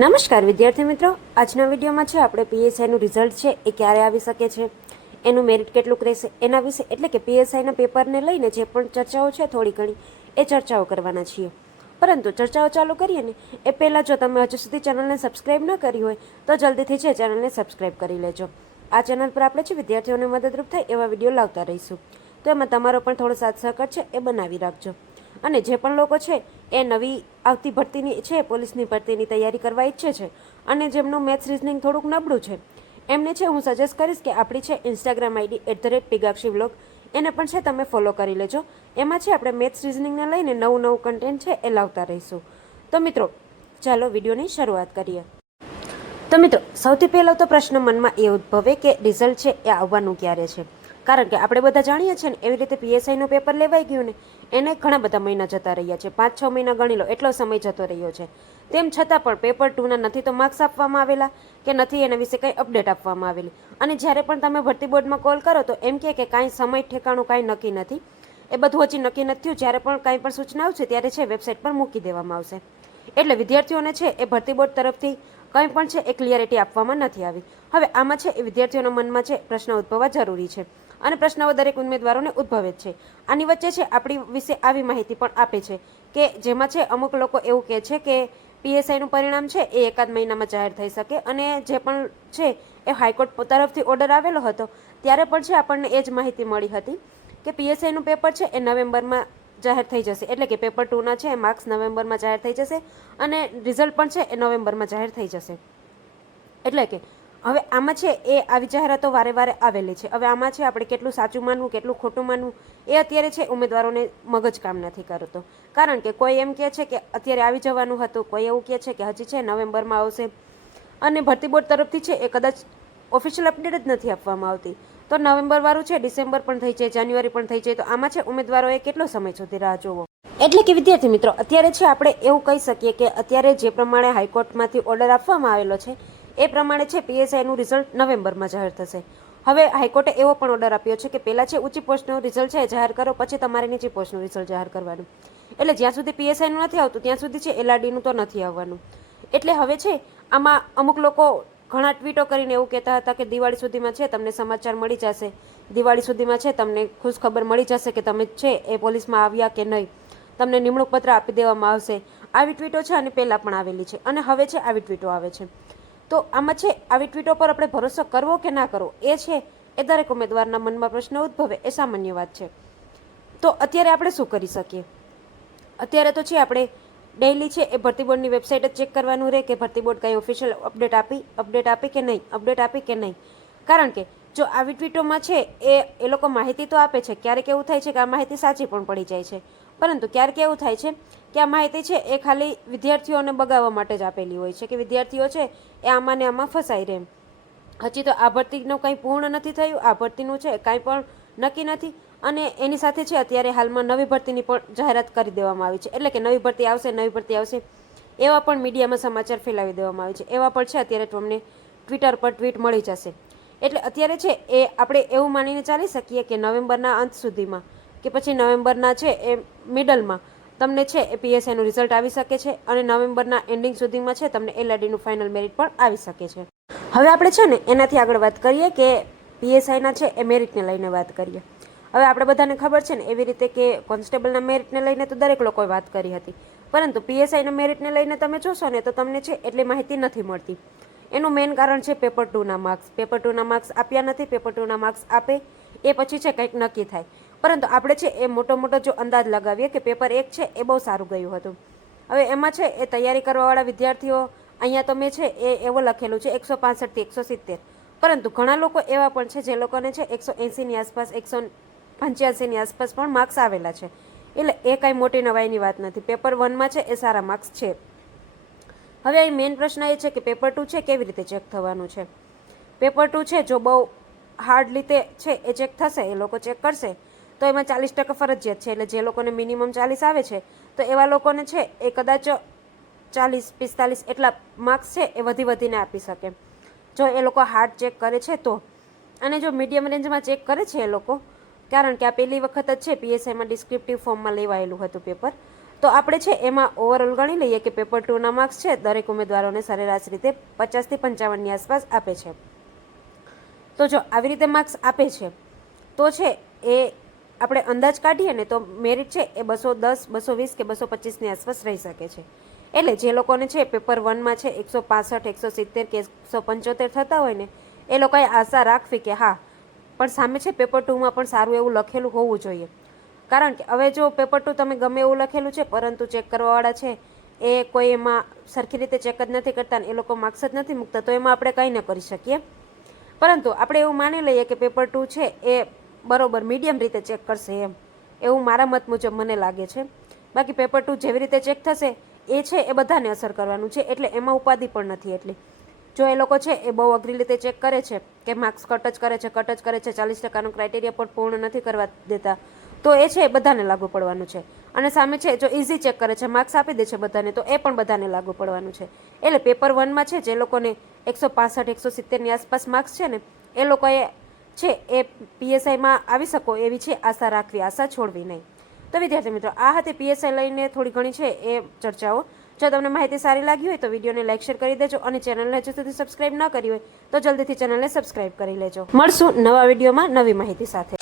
નમસ્કાર વિદ્યાર્થી મિત્રો, આજના વિડીયોમાં છે આપણે પીએસઆઈનું રિઝલ્ટ છે એ ક્યારે આવી શકે છે, એનું મેરિટ કેટલુંક રહેશે એના વિશે, એટલે કે પીએસઆઈના પેપરને લઈને જે પણ ચર્ચાઓ છે થોડી ઘણી એ ચર્ચાઓ કરવાના છીએ. પરંતુ ચર્ચાઓ ચાલુ કરીએ ને એ પહેલાં જો તમે હજુ સુધી ચેનલને સબસ્ક્રાઈબ ન કરી હોય તો જલ્દીથી છે ચેનલને સબસ્ક્રાઈબ કરી લેજો. આ ચેનલ પર આપણે છે વિદ્યાર્થીઓને મદદરૂપ થાય એવા વિડીયો લાવતા રહીશું, તો એમાં તમારો પણ થોડો સાથ સહકાર છે એ બનાવી રાખજો. અને જે પણ લોકો છે એ નવી આવતી ભરતીની છે પોલીસની ભરતીની તૈયારી કરવા ઈચ્છે છે અને જેમનું મેથ્સ રિઝનિંગ થોડુંક નબળું છે એમને છે હું સજેસ્ટ કરીશ કે આપણી છે ઇન્સ્ટાગ્રામ આઈડી @પિગાક્ષી વ્લોગ એને પણ છે તમે ફોલો કરી લેજો. એમાં છે આપણે મેથ્સ રિઝનિંગને લઈને નવું નવું કન્ટેન્ટ છે એ લાવતા રહીશું. તો મિત્રો ચાલો વિડીયોની શરૂઆત કરીએ. તો મિત્રો સૌથી પહેલો તો પ્રશ્ન મનમાં એ ઉદ્ભવે કે રિઝલ્ટ છે એ આવવાનું ક્યારે છે, કારણ કે આપણે બધા જાણીએ છીએ ને એવી રીતે પીએસઆઈનું પેપર લેવાઈ ગયું ને એને ઘણા બધા મહિના જતા રહ્યા છે, 5-6 મહિના ગણી લો એટલો સમય જતો રહ્યો છે. તેમ છતાં પણ પેપર 2ના નથી તો માર્ક્સ આપવામાં આવેલા કે નથી એના વિશે કંઈ અપડેટ આપવામાં આવેલી. અને જ્યારે પણ તમે ભરતી બોર્ડમાં કોલ કરો તો એમ કે કાંઈ સમય ઠેકાણું કાંઈ નક્કી નથી, એ બધું હજી નક્કી નથી થયું. જ્યારે પણ કાંઈ પણ સૂચના આવશે ત્યારે છે વેબસાઇટ પર મૂકી દેવામાં આવશે. એટલે વિદ્યાર્થીઓને છે એ ભરતી બોર્ડ તરફથી કંઈ પણ છે એ ક્લિયરિટી આપવામાં નથી આવી. હવે આમાં છે એ વિદ્યાર્થીઓના મનમાં છે પ્રશ્ન ઉદ્ભવવા જરૂરી છે અને પ્રશ્નો દરેક ઉમેદવારોને ઉદ્ભવે જ છે. આની વચ્ચે છે આપણી વિશે આવી માહિતી પણ આપે છે કે જેમાં છે અમુક લોકો એવું કહે છે કે પીએસઆઈનું પરિણામ છે એ એકાદ મહિનામાં જાહેર થઈ શકે, અને જે પણ છે એ હાઈકોર્ટ તરફથી ઓર્ડર આવેલો હતો ત્યારે પણ છે આપણને એ જ માહિતી મળી હતી કે પીએસઆઈનું પેપર છે એ નવેમ્બરમાં જાહેર થઈ જશે, એટલે કે પેપર 2ના છે એ માર્ક્સ નવેમ્બરમાં જાહેર થઈ જશે અને રિઝલ્ટ પણ છે એ નવેમ્બરમાં જાહેર થઈ જશે. એટલે કે હવે આમાં છે એ આવી જાહેરાતો વારે વારે આવેલી છે. હવે આમાં છે આપણે કેટલું સાચું માનવું કેટલું ખોટું માનવું એ અત્યારે છે ઉમેદવારોને મગજ કામ નથી કરતો, કારણ કે કોઈ એમ કહે છે કે અત્યારે આવી જવાનું હતું, કોઈ એવું કહે છે કે હજી છે નવેમ્બરમાં આવશે, અને ભરતી બોર્ડ તરફથી છે એ કદાચ ઓફિશિયલ અપડેટ જ નથી આપવામાં આવતી તો નવેમ્બર વાળું છે ડિસેમ્બર પણ થઈ જાય, જાન્યુઆરી પણ થઈ જાય, તો આમાં છે ઉમેદવારોએ કેટલો સમય સુધી રાહ જોવો. એટલે કે વિદ્યાર્થી મિત્રો અત્યારે છે આપણે એવું કહી શકીએ કે અત્યારે જે પ્રમાણે હાઈકોર્ટમાંથી ઓર્ડર આપવામાં આવેલો છે એ પ્રમાણે છે પીએસઆઈનું રિઝલ્ટ નવેમ્બરમાં જાહેર થશે. હવે હાઈકોર્ટે એવો પણ ઓર્ડર આપ્યો છે કે પહેલાં છે ઊંચી પોસ્ટનું રિઝલ્ટ છે જાહેર કરો, પછી તમારે નીચી પોસ્ટનું રિઝલ્ટ જાહેર કરવાનું. એટલે જ્યાં સુધી પીએસઆઈનું નથી આવતું ત્યાં સુધી છે એલઆરડીનું તો નથી આવવાનું. એટલે હવે છે આમાં અમુક લોકો ઘણા ટ્વીટો કરીને એવું કહેતા હતા કે દિવાળી સુધીમાં છે તમને સમાચાર મળી જશે, દિવાળી સુધીમાં છે તમને ખુશ ખબર મળી જશે કે તમે છે એ પોલીસમાં આવ્યા કે નહીં, તમને નિમણૂક પત્ર આપી દેવામાં આવશે. આવી ટ્વીટો છે અને પહેલાં પણ આવેલી છે અને હવે છે આવી ટ્વીટો આવે છે. તો આમાં છે આવી ટ્વીટો પર આપણે ભરોસો કરવો કે ના કરવો એ છે એ દરેક ઉમેદવારના મનમાં પ્રશ્ન ઉદ્ભવે એ સામાન્ય વાત છે. તો અત્યારે આપણે શું કરી શકીએ? અત્યારે તો છે આપણે ડેઇલી છે એ ભરતી બોર્ડની વેબસાઇટ જ ચેક કરવાનું રહે કે ભરતી બોર્ડ કંઈ ઓફિશિયલ અપડેટ આપી કે નહીં. કારણ કે જો આવી ટ્વીટોમાં છે એ લોકો માહિતી તો આપે છે, ક્યારેક એવું થાય છે કે આ માહિતી સાચી પણ પડી જાય છે, પરંતુ ક્યારેક એવું થાય છે કે આ માહિતી છે એ ખાલી વિદ્યાર્થીઓને બગાવવા માટે જ આપેલી હોય છે કે વિદ્યાર્થીઓ છે એ આમાં ને આમાં ફસાઈ રહે. હજી તો આ ભરતીનું કંઈ પૂર્ણ નથી થયું, આ ભરતીનું છે કાંઈ પણ નક્કી નથી, અને એની સાથે છે અત્યારે હાલમાં નવી ભરતીની પણ જાહેરાત કરી દેવામાં આવી છે. એટલે કે નવી ભરતી આવશે એવા પણ મીડિયામાં સમાચાર ફેલાવી દેવામાં આવે છે. એવા પણ છે અત્યારે તમને ટ્વિટર પર ટ્વીટ મળી જશે. એટલે અત્યારે છે એ આપણે એવું માનીને ચાલી શકીએ કે નવેમ્બરના અંત સુધીમાં કે પછી નવેમ્બરના છે એ મિડલમાં તમને છે એ પીએસઆઈનું રિઝલ્ટ આવી શકે છે અને નવેમ્બરના એન્ડિંગ સુધીમાં છે તમને એલઆરડીનું ફાઇનલ મેરિટ પણ આવી શકે છે. હવે આપણે છે ને એનાથી આગળ વાત કરીએ કે પીએસઆઈના છે એ મેરિટને લઈને વાત કરીએ. હવે આપણે બધાને ખબર છે ને એવી રીતે કે કોન્સ્ટેબલના મેરિટને લઈને તો દરેક લોકોએ વાત કરી હતી, પરંતુ પીએસઆઈના મેરિટને લઈને તમે જોશો ને તો તમને છે એટલી માહિતી નથી મળતી. એનું મેઇન કારણ છે પેપર 2ના માર્ક્સ. પેપર 2ના માર્ક્સ આપ્યા નથી, પેપર 2ના માર્ક્સ આપે એ પછી છે કંઈક નક્કી થાય. પરંતુ આપણે છે એ મોટો જો અંદાજ લગાવીએ કે પેપર 1 છે એ બહુ સારું ગયું હતું. હવે એમાં છે એ તૈયારી કરવાવાળા વિદ્યાર્થીઓ અહીંયા તો મેં છે એ એવું લખેલું છે 165થી 170, પરંતુ ઘણા લોકો એવા પણ છે જે લોકોને છે 180ની આસપાસ 185ની આસપાસ પણ માર્ક્સ આવેલા છે. એટલે એ કાંઈ મોટી નવાઈની વાત નથી. પેપર 1માં છે એ સારા માર્ક્સ છે. હવે અહીં મેઇન પ્રશ્ન એ છે કે પેપર 2 છે કેવી રીતે ચેક થવાનું છે. પેપર 2 છે જો બહુ હાર્ડ રીતે છે એ ચેક થશે, એ લોકો ચેક કરશે તો એમાં 40% ફરજિયાત છે. એટલે જે લોકોને મિનિમમ 40 આવે છે તો એવા લોકોને છે એ કદાચ 40-45 એટલા માર્ક્સ છે એ વધીને આપી શકે જો એ લોકો હાર્ડ ચેક કરે છે તો. અને જો મીડિયમ રેન્જમાં ચેક કરે છે એ લોકો, કારણ કે આ પહેલી વખત જ છે પીએસઆઈમાં ડિસ્ક્રિપ્ટિવ ફોર્મમાં લેવાયેલું હતું પેપર, તો આપણે છે એમાં ઓવરઓલ ગણી લઈએ કે પેપર 2ના માર્ક્સ છે દરેક ઉમેદવારોને સરેરાશ રીતે 50 થી 55ની આસપાસ આપે છે. તો જો આવી રીતે માર્ક્સ આપે છે તો છે એ આપણે અંદાજ કાઢીએ ને તો મેરિટ છે એ 210, 220 કે 225ની આસપાસ રહી શકે છે. એટલે જે લોકોને છે પેપર 1માં છે 165, 170 કે 175 થતા હોય ને એ લોકોએ આશા રાખવી કે હા પણ સામે છે પેપર 2માં પણ સારું એવું લખેલું હોવું જોઈએ. કારણ કે હવે જો પેપર 2 તમે ગમે એવું લખેલું છે પરંતુ ચેક કરવાવાળા છે એ કોઈ એમાં સરખી રીતે ચેક જ નથી કરતા ને એ લોકો માર્ક્સ જ નથી મૂકતા તો એમાં આપણે કંઈ ન કરી શકીએ. પરંતુ આપણે એવું માની લઈએ કે પેપર 2 છે એ બરોબર મીડિયમ રીતે ચેક કરશે એવું મારા મત મુજબ મને લાગે છે. બાકી પેપર 2 જેવી રીતે ચેક થશે એ છે એ બધાને અસર કરવાનું છે એટલે એમાં ઉપાધિ પણ નથી. એટલી જો એ લોકો છે એ બહુ અઘરી રીતે ચેક કરે છે કે માર્ક્સ કટ જ કરે છે 40%નો ક્રાઇટેરિયા પણ પૂર્ણ નથી કરવા દેતા તો એ છે એ બધાને લાગુ પડવાનું છે. અને સામે છે જો ઇઝી ચેક કરે છે માર્ક્સ આપી દે છે બધાને તો એ પણ બધાને લાગુ પડવાનું છે. એટલે પેપર 1માં છે જે લોકોને 165, 170ની આસપાસ માર્ક્સ છે ને એ લોકોએ છે એ પીએસઆઈમાં આવી શકો એવી છે આશા રાખવી, આશા છોડવી નહીં. તો વિદ્યાર્થી મિત્રો આ હતી પીએસઆઈ લઈને થોડી ઘણી છે એ ચર્ચાઓ. જો તમને માહિતી સારી લાગી હોય તો વિડીયોને લાઈક શેર કરી દેજો અને ચેનલને હજુ સુધી સબસ્ક્રાઇબ ન કરી હોય તો જલ્દીથી ચેનલને સબસ્ક્રાઇબ કરી લેજો. મળશું નવા વિડીયોમાં નવી માહિતી સાથે.